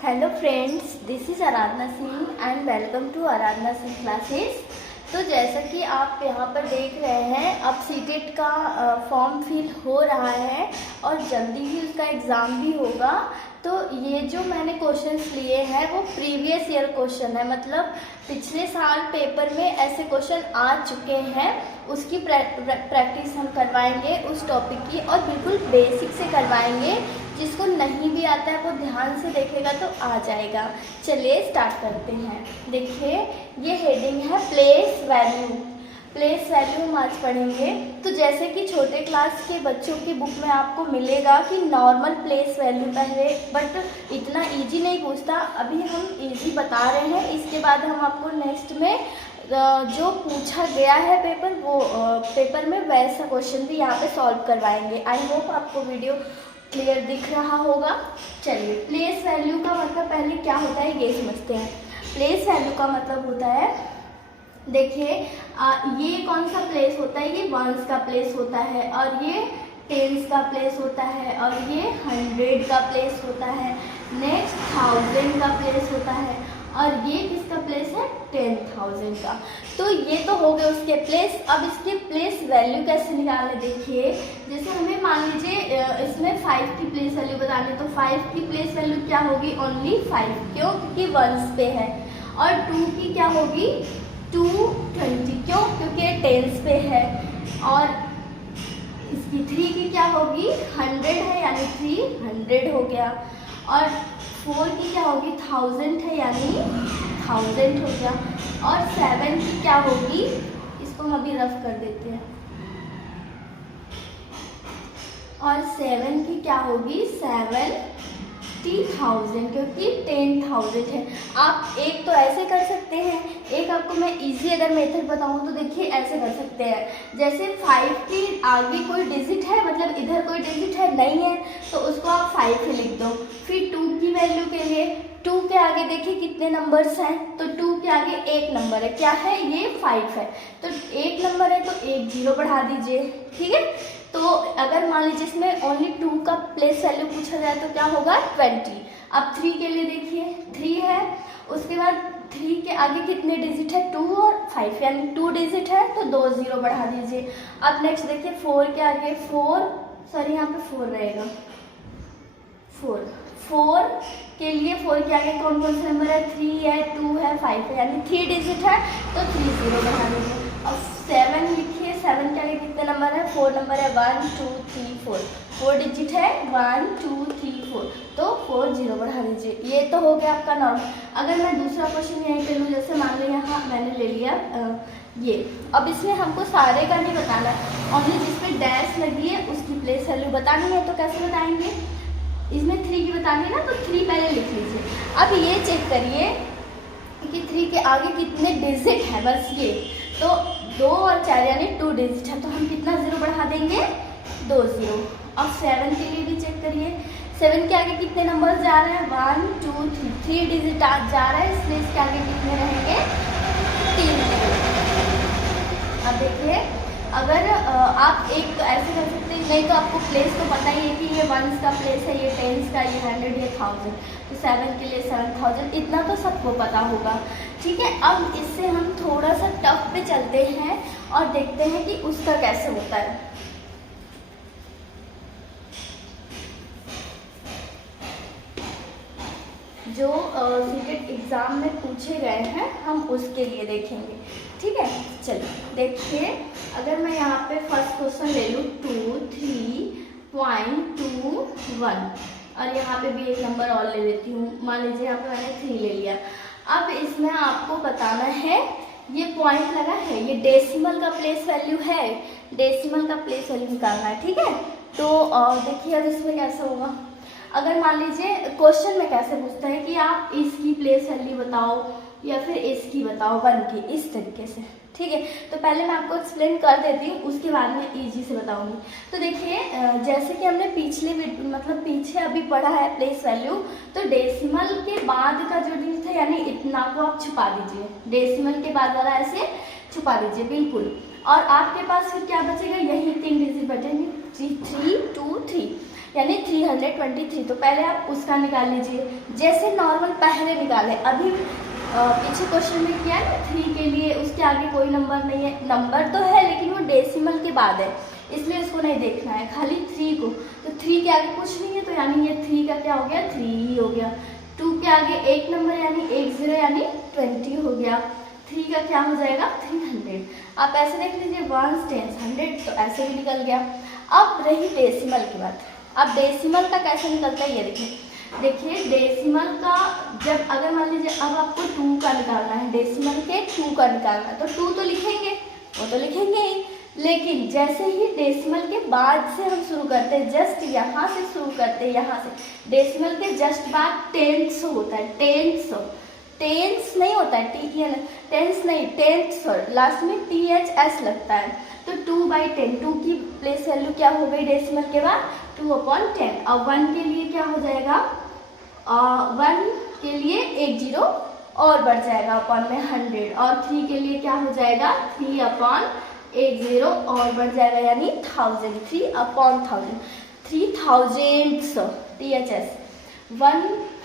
Hello friends, this is Aradhana Singh and welcome to Aradhana Singh classes. तो जैसा कि आप यहाँ पर देख रहे हैं, अब सीटेट का फॉर्म फिल हो रहा है और जल्दी ही उसका एग्ज़ाम भी होगा। तो ये जो मैंने क्वेश्चंस लिए हैं वो प्रीवियस ईयर क्वेश्चन है, मतलब पिछले साल पेपर में ऐसे क्वेश्चन आ चुके हैं। उसकी प्रैक्टिस हम करवाएंगे उस टॉपिक की, और बिल्कुल बेसिक से करवाएंगे। जिसको नहीं भी आता है वो ध्यान से देखेगा तो आ जाएगा। चलिए स्टार्ट करते हैं। देखिए, ये हेडिंग है प्लेस वैल्यू। प्लेस वैल्यू हम आज पढ़ेंगे। तो जैसे कि छोटे क्लास के बच्चों की बुक में आपको मिलेगा कि नॉर्मल प्लेस वैल्यू पहले, बट इतना इजी नहीं पूछता। अभी हम इजी बता रहे हैं, इसके बाद हम आपको नेक्स्ट में जो पूछा गया है पेपर में वैसा क्वेश्चन भी यहाँ पे सॉल्व करवाएंगे। आई होप आपको वीडियो क्लियर दिख रहा होगा। चलिए, प्लेस वैल्यू का मतलब पहले क्या होता है ये समझते हैं। प्लेस वैल्यू का मतलब होता है, देखिए ये कौन सा प्लेस होता है, ये वंस का प्लेस होता है, और ये टेंस का प्लेस होता है, और ये 100 का प्लेस होता है। नेक्स्ट 1000 का प्लेस होता है, और ये किसका प्लेस है, 10,000 का। तो ये तो हो गए उसके प्लेस। अब इसके प्लेस वैल्यू कैसे निकालें, देखिए जैसे हमें मान लीजिए इसमें 5 की प्लेस वैल्यू बतानी, तो 5 की प्लेस वैल्यू क्या होगी, ओनली 5। क्यों? क्योंकि वंस पे है। और 2 की क्या होगी, 220। क्यों? क्योंकि ये टेंस पे है। और इसकी 3 की क्या होगी, 100 है, यानी 300 हो गया। और 4 की क्या होगी, 1000 है, यानी 1000 हो गया। और 7 की क्या होगी, इसको हम अभी रफ कर देते हैं। और 7 की क्या होगी, 70,000, क्योंकि 10,000 है। आप एक तो ऐसे कर सकते हैं, एक आपको मैं इजी अगर मेथड बताऊं तो देखिए ऐसे कर सकते हैं। जैसे 5 के आगे कोई डिजिट है, मतलब इधर कोई डिजिट है नहीं है, तो उसको आप 5 से लिख दो। फिर 2 की वैल्यू के लिए 2 के आगे देखिए कितने नंबर्स हैं, तो 2 के आगे एक नंबर है, क्या है, ये 5 है, तो एक नंबर है, तो एक 0 बढ़ा दीजिए। ठीक है। तो अगर मान लीजिए इसमें ओनली 2 का प्लेस वैल्यू पूछा जाए तो क्या होगा, 20। अब 3 के लिए देखिए 3 है, उसके बाद 3 के आगे कितने डिजिट है, 2 और 5, यानी 2 डिजिट है, तो 2 0 बढ़ा दीजिए। अब नेक्स्ट देखिए 4 के आगे 4 यहाँ पे 4 रहेगा, 4 के लिए 4 के आगे कौन कौन से नंबर है, 3 है, 2 है, 5 है, यानी 3 डिजिट है, तो 3 0 बढ़ा दीजिए। अब 7 लिखिए, 7 के आगे कितने नंबर है, 4 नंबर है, 1 2 3 4 डिजिट है, 1 2 3 4, तो 4 0 बढ़ा दीजिए। ये तो हो गया आपका नॉर्मल। अगर मैं दूसरा क्वेश्चन यहीं पे लूँ, जैसे मान लो यहाँ मैंने ले लिया ये। अब इसमें हमको सारे का नहीं बताना है, ओनली जिसपे डैश लगी है उसकी प्लेस वैल्यू बतानी है। तो कैसे बताएंगे, इसमें 3 की बतानी है ना, तो 3 पहले लिख लीजिए। अब ये चेक करिए कि 3 के आगे कितने डिजिट है, बस ये तो 2 और 4 यानी 2 डिजिट है, तो हम कितना 0 बढ़ा देंगे, 2 0। अब 7 के लिए भी चेक करिए, 7 के आगे कितने नंबर जा रहे हैं, 1 2 3 डिजिट जा रहा है, इसलिए इसके आगे कितने रहेंगे, 3 0। अब देखिए, अगर आप एक तो ऐसे कर सकते हैं, नहीं तो आपको प्लेस तो पता ही है कि ये वंस का प्लेस है, ये टेंस का, ये 100, ये 1000, तो 7 के लिए 7000, इतना तो सबको पता होगा। ठीक है। अब इससे हम थोड़ा सा टफ पे चलते हैं और देखते हैं कि उसका कैसे होता है। जो सीटेट एग्ज़ाम में पूछे गए हैं हम उसके लिए देखेंगे। ठीक है। चलिए देखिए, अगर मैं यहाँ पे फर्स्ट क्वेश्चन ले लूँ 2 3.21, और यहाँ पे भी एक नंबर और ले लेती हूँ, मान लीजिए यहाँ पे मैंने 3 ले लिया। अब इसमें आपको बताना है, ये पॉइंट लगा है, ये डेसिमल का प्लेस वैल्यू है, डेसिमल का प्लेस वैल्यू निकालना है। ठीक है। तो देखिए अब इसमें कैसा होगा, अगर मान लीजिए क्वेश्चन में कैसे पूछता है कि आप इसकी प्लेस वैल्यू बताओ या फिर इसकी बताओ 1 की, इस तरीके से। ठीक है। तो पहले मैं आपको एक्सप्लेन कर देती हूँ, उसके बाद में इजी से बताऊंगी। तो देखिए, जैसे कि हमने पीछे अभी पढ़ा है प्लेस वैल्यू, तो डेसिमल के बाद का जो डिजिट है, यानी इतना को आप छुपा दीजिए, डेसिमल के बाद वाला ऐसे छुपा दीजिए बिल्कुल। और आपके पास फिर क्या बचेगा, यही 3 डिजिट बचेंगे, 3 2 3। यानी 323। तो पहले आप उसका निकाल लीजिए, जैसे नॉर्मल पहले निकाले। अभी पीछे क्वेश्चन में किया है 3 के लिए, उसके आगे कोई नंबर नहीं है, नंबर तो है लेकिन वो डेसिमल के बाद है, इसलिए इसको नहीं देखना है, खाली 3 को। तो 3 के आगे कुछ नहीं है, तो यानी ये 3 का क्या हो गया, 3 ही हो गया। 2 के आगे एक नंबर यानी 10 यानी 20 हो गया। 3 का क्या हो जाएगा, 300। आप ऐसे देख लीजिए 1 10 100, तो ऐसे भी निकल गया। अब रही डेसिमल की बात। अब डेसिमल का कैसे निकलता है ये देखिए डेसिमल का जब अगर मान लीजिए अब आपको 2 का निकालना है, डेसिमल के 2 का निकालना है, तो 2 तो लिखेंगे, वो तो लिखेंगे ही, लेकिन जैसे ही डेसिमल के बाद से हम शुरू करते हैं, जस्ट यहाँ से शुरू करते हैं, यहाँ से डेसिमल के जस्ट बाद टेंस होता है, टेंस नहीं होता है, टेंस नहीं, टेंस, लास्ट में THS लगता है। तो 2/10, 2 की प्लेस वैल्यू क्या हो गई डेसिमल के बाद, 2/10। अब 1 के लिए क्या हो जाएगा, 1 के लिए एक 0 और बढ़ जाएगा अपॉन में 100, और 3 के लिए क्या हो जाएगा, 3/10 और बढ़ जाएगा यानी 1000, 3/1000, 3000 THS,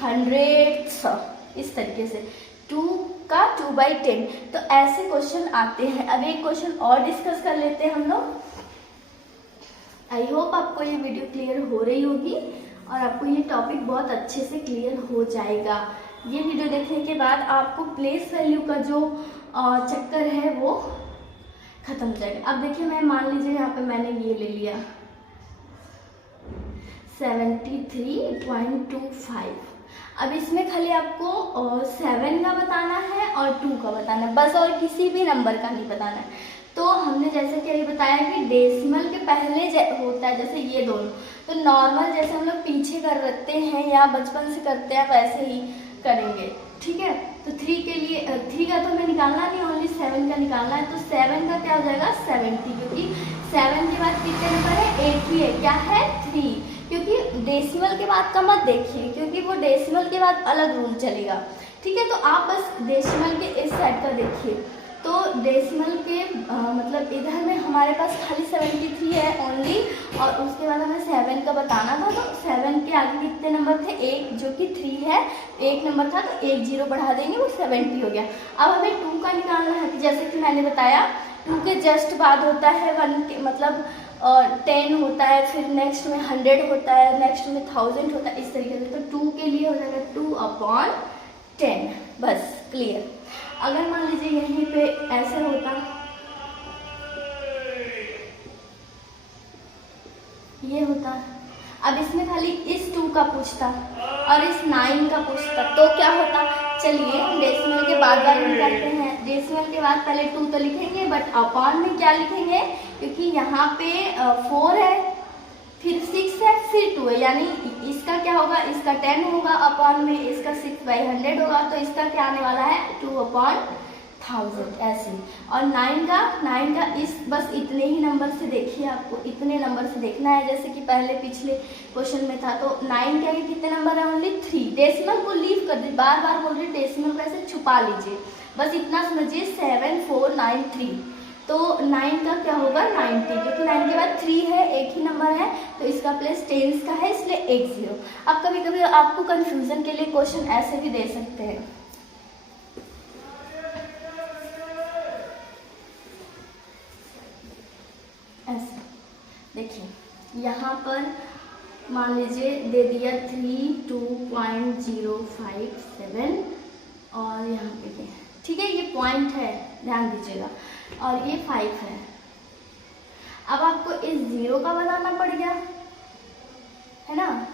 100 इस तरीके से 2 का 2/10। तो ऐसे क्वेश्चन आते हैं। अब एक क्वेश्चन और डिस्कस कर लेते हैं हम लोग। आई होप आपको ये वीडियो क्लियर हो रही होगी और आपको ये टॉपिक बहुत अच्छे से क्लियर हो जाएगा। ये वीडियो देखने के बाद आपको प्लेस वैल्यू का जो चक्कर है वो खत्म हो जाएगा। अब देखिए मैं मान लीजिए यहाँ पे मैंने ये ले लिया 73.25। अब इसमें खाली आपको 7 का बताना है और 2 का बताना है बस, और किसी भी नंबर का नहीं बताना है। तो हमने जैसे कि अभी बताया कि डेसिमल के पहले होता है, जैसे ये दोनों, तो नॉर्मल जैसे हम लोग पीछे करते हैं या बचपन से करते हैं वैसे ही करेंगे, ठीक है। तो 3 के लिए 3 का तो हमें निकालना नहीं, ओनली 7 का निकालना है। तो 7 का क्या हो जाएगा 70, क्योंकि 7 के बाद कितने नंबर है, 8 ही है, क्या है 3, क्योंकि डेसिमल के बाद का मत देखिए, क्योंकि वो डेसिमल के बाद अलग रूल चलेगा, ठीक है। तो आप बस डेसिमल के इस साइड का देखिए। तो डेसिमल के मतलब इधर में हमारे पास खाली 73 है ओनली, और उसके बाद हमें 7 का बताना था। तो 7 के आगे कितने नंबर थे, एक, जो कि 3 है, एक नंबर था, तो एक 0 बढ़ा देंगे, वो 70 हो गया। अब हमें 2 का निकालना है, जैसे कि मैंने बताया 2 के जस्ट बाद होता है 1 के, मतलब 10 होता है, फिर नेक्स्ट में 100 होता है, नेक्स्ट में 1000 होता है, इस तरीके से। तो 2 के लिए हो जाएगा 2/10, बस क्लियर। अगर मान लीजिए यहीं पे ऐसे होता, ये होता, अब इसमें खाली इस 2 का पूछता और इस 9 का पूछता, तो क्या होता। चलिए हम डेसिमल के बाद वाले निकालते हैं। डेसिमल के बाद पहले 2 तो लिखेंगे, बट अपॉन में क्या लिखेंगे, क्योंकि यहाँ पे 4 है, फिर 6 है, फिर 2 है, यानी इसका क्या होगा, इसका 10 होगा, अपॉन में इसका 6/100 होगा, तो इसका क्या आने वाला है 2/1000 ऐसे। और 9 का इस बस इतने ही नंबर से देखिए, आपको इतने नंबर से देखना है, जैसे कि पहले पिछले क्वेश्चन में था। तो 9 के आगे कितने नंबर है, ओनली 3। डेसिमल को लीव कर दीजिए, बार बार बोल रही डेसिमल को ऐसे छुपा लीजिए, बस इतना समझिए 7493। तो 9 का क्या होगा 90, क्योंकि 9 के बाद 3 है, एक ही नंबर है, तो इसका प्लेस टेंस का है, इसलिए एक 0। अब कभी कभी आपको कंफ्यूजन के लिए क्वेश्चन ऐसे भी दे सकते हैं, ऐसे देखिए यहाँ पर मान लीजिए दे दिया 32.057 और यहाँ पे है, ठीक है, ये पॉइंट है, ध्यान दीजिएगा, और ये 5 है। अब आपको इस 0 का बताना पड़ गया है ना,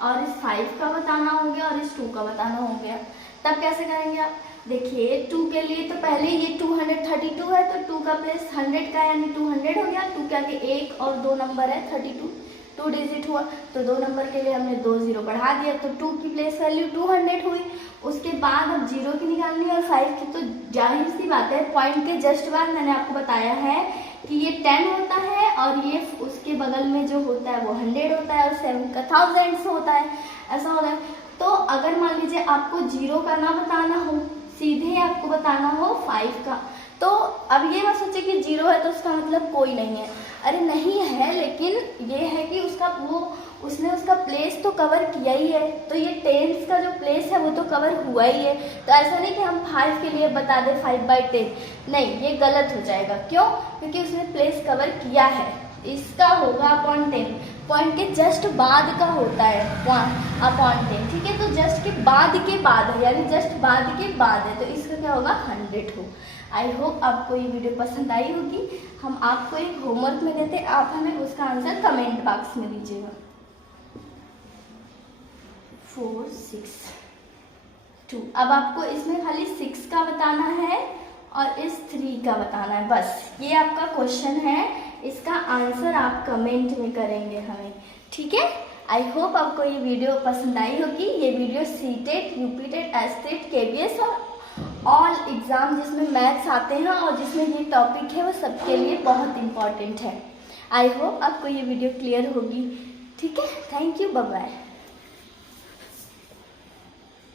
और इस 5 का बताना हो गया, और इस 2 का बताना हो गया। तब कैसे करेंगे आप, देखिए 2 के लिए तो पहले ये 232 है, तो 2 का प्लेस 100 का यानी 200 हो गया। 2 के आगे 1 और 2 नंबर है, 32, 2 डिजिट हुआ, तो 2 नंबर के लिए हमने 2 0 बढ़ा दिया, तो 2 की प्लेस वैल्यू 200 हुई। उसके बाद अब 0 की निकालनी है और 5 की, तो जाहिर सी बात है पॉइंट के जस्ट बाद मैंने आपको बताया है कि ये 10 होता है, और ये उसके बगल में जो होता है वो 100 होता है, और 7 का 1000 होता है, ऐसा होता है। तो अगर मान लीजिए आपको 0 का ना बताना हो, सीधे आपको बताना हो 5 का, तो अब ये मत सोचिए कि 0 है तो उसका मतलब कोई नहीं है। अरे नहीं है, लेकिन ये है कि उसने उसका प्लेस तो कवर किया ही है, तो ये टेंस का जो प्लेस है वो तो कवर हुआ ही है। तो ऐसा नहीं कि हम 5 के लिए बता दें 5/10, नहीं, ये गलत हो जाएगा। क्यों? क्योंकि उसने प्लेस कवर किया है। इसका होगा अपॉन 10, पॉइंट के जस्ट बाद का होता है अपॉन 10, ठीक है। तो जस्ट के बाद है, यानी जस्ट बाद के बाद है, तो इसका क्या होगा 100 हो। आई होप आपको ये वीडियो पसंद आई होगी। हम आपको एक होमवर्क में देते हैं, आप हमें उसका आंसर कमेंट बॉक्स में दीजिएगा। 4, 6, 2। अब आपको इसमें खाली 6 का बताना है और इस 3 का बताना है, बस ये आपका क्वेश्चन है। इसका आंसर आप कमेंट में करेंगे हमें, ठीक है। आई होप आपको ये वीडियो पसंद आई होगी। ये video CTET, UPTET, estate, KBS और ऑल एग्ज़ाम जिसमें मैथ्स आते हैं और जिसमें ये टॉपिक है वो सबके लिए बहुत इम्पॉर्टेंट है। आई होप आपको ये वीडियो क्लियर होगी, ठीक है। Thank you, bye bye.